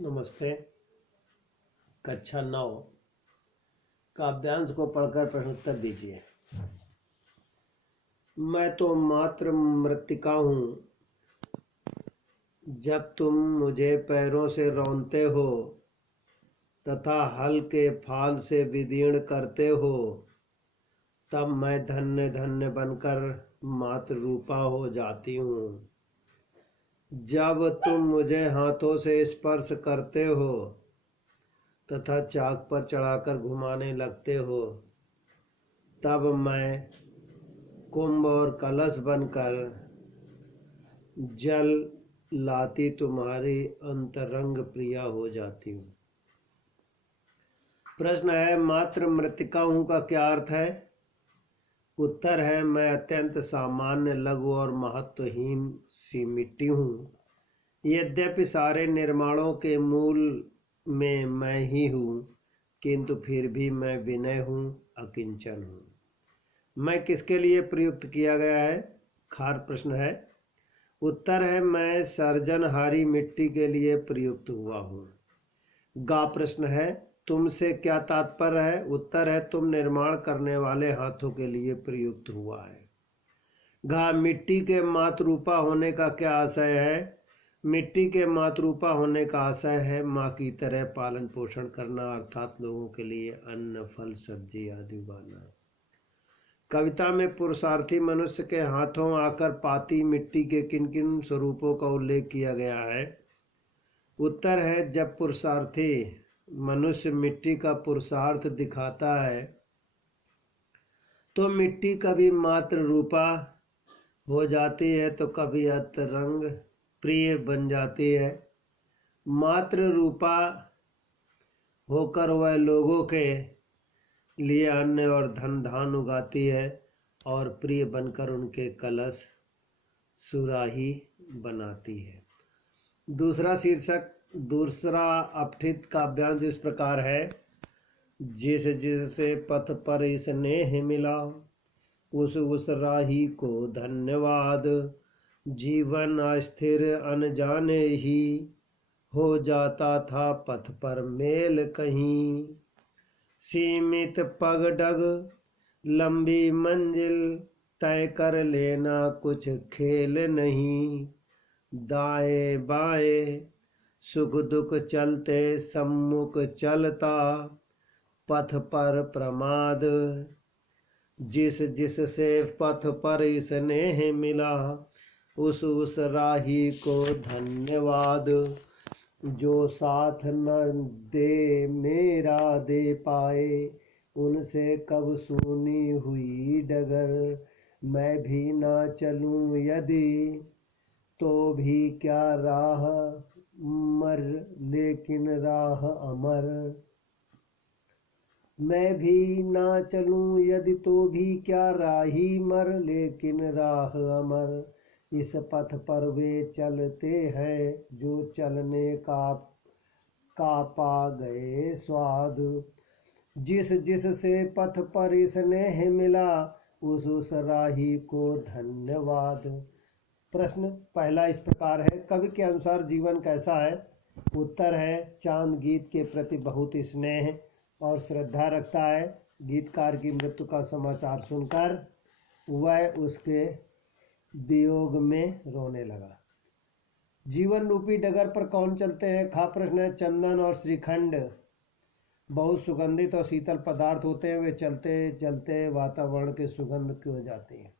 नमस्ते। कक्षा 9 काव्यांश को पढ़कर प्रश्नोत्तर दीजिए। मैं तो मात्र मृत्तिका हूँ, जब तुम मुझे पैरों से रौंदते हो तथा हल के फाल से विदीर्ण करते हो, तब मैं धन्य धन्य बनकर मात्र रूपा हो जाती हूँ। जब तुम मुझे हाथों से स्पर्श करते हो तथा चाक पर चढ़ाकर घुमाने लगते हो, तब मैं कुंभ और कलश बनकर जल लाती तुम्हारी अंतरंग प्रिया हो जाती हूँ। प्रश्न है, मात्र मृत्तिका हूँ का क्या अर्थ है? उत्तर है, मैं अत्यंत सामान्य, लघु और महत्वहीन सी मिट्टी हूँ। यद्यपि सारे निर्माणों के मूल में मैं ही हूँ, किंतु फिर भी मैं विनय हूँ, अकिंचन हूँ। मैं किसके लिए प्रयुक्त किया गया है? खार प्रश्न है। उत्तर है, मैं सर्जनहारी मिट्टी के लिए प्रयुक्त हुआ हूँ। गा प्रश्न है, तुमसे क्या तात्पर्य है? उत्तर है, तुम निर्माण करने वाले हाथों के लिए प्रयुक्त हुआ है। घा, मिट्टी के मातरूपा होने का क्या आशय है? मिट्टी के मातरूपा होने का आशय है माँ की तरह पालन पोषण करना, अर्थात लोगों के लिए अन्न, फल, सब्जी आदि उगाना। कविता में पुरुषार्थी मनुष्य के हाथों आकर पाती मिट्टी के किन किन स्वरूपों का उल्लेख किया गया है? उत्तर है, जब पुरुषार्थी मनुष्य मिट्टी का पुरुषार्थ दिखाता है तो मिट्टी कभी मात्र रूपा हो जाती है तो कभी अंतरंग प्रिय बन जाती है। मात्र रूपा होकर वह लोगों के लिए अन्न और धन धान उगाती है और प्रिय बनकर उनके कलश सुराही बनाती है। दूसरा शीर्षक, दूसरा अपठित काव्यांश इस प्रकार है। जिस जिससे पथ पर स्नेह मिला, उस राही को धन्यवाद। जीवन अस्थिर अनजाने ही, हो जाता था पथ पर मेल कहीं। सीमित पगडग लंबी मंजिल, तय कर लेना कुछ खेल नहीं। दाएं बाएं सुख दुख चलते सम्मुख चलता, पथ पर प्रमाद। जिस जिस से पथ पर स्नेह मिला, उस राही को धन्यवाद। जो साथ न दे मेरा दे पाए, उनसे कब सुनी हुई डगर। मैं भी ना चलूं यदि तो भी क्या राह मर, लेकिन राह अमर। मैं भी ना चलूं यदि तो भी क्या राही मर, लेकिन राह अमर। इस पथ पर वे चलते हैं जो चलने का पा गए स्वाद। जिस जिस से पथ पर स्नेह मिला, उस राही को धन्यवाद। प्रश्न पहला इस प्रकार है, कवि के अनुसार जीवन कैसा है? उत्तर है, चांद गीत के प्रति बहुत स्नेह और श्रद्धा रखता है। गीतकार की मृत्यु का समाचार सुनकर वह उसके वियोग में रोने लगा। जीवन रूपी डगर पर कौन चलते हैं? खा प्रश्न है, चंदन और श्रीखंड बहुत सुगंधित और शीतल पदार्थ होते हैं, वे चलते चलते वातावरण के सुगंध की हो जाती हैं।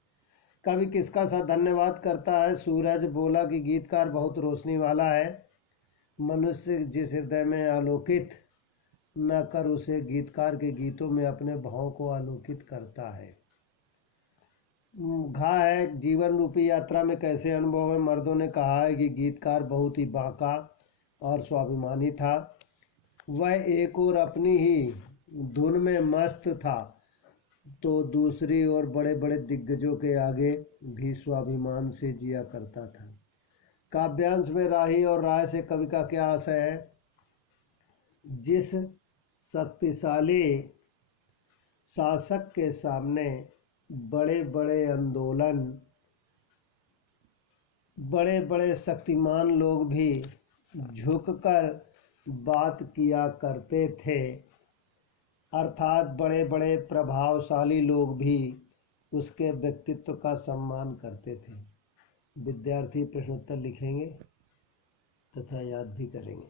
कवि किसका सा धन्यवाद करता है? सूरज बोला कि गीतकार बहुत रोशनी वाला है। मनुष्य जिस हृदय में आलोकित न कर उसे गीतकार के गीतों में अपने भाव को आलोकित करता है। घा है, जीवन रूपी यात्रा में कैसे अनुभव है? मर्दों ने कहा है कि गीतकार बहुत ही बांका और स्वाभिमानी था। वह एक ओर अपनी ही धुन में मस्त था तो दूसरी ओर बड़े बड़े दिग्गजों के आगे भी स्वाभिमान से जिया करता था। काव्यांश में राही और राय से कवि का क्या आशय है? जिस शक्तिशाली शासक के सामने बड़े बड़े आंदोलन, बड़े बड़े शक्तिमान लोग भी झुककर बात किया करते थे, अर्थात बड़े बड़े प्रभावशाली लोग भी उसके व्यक्तित्व का सम्मान करते थे। विद्यार्थी प्रश्नोत्तर लिखेंगे तथा याद भी करेंगे।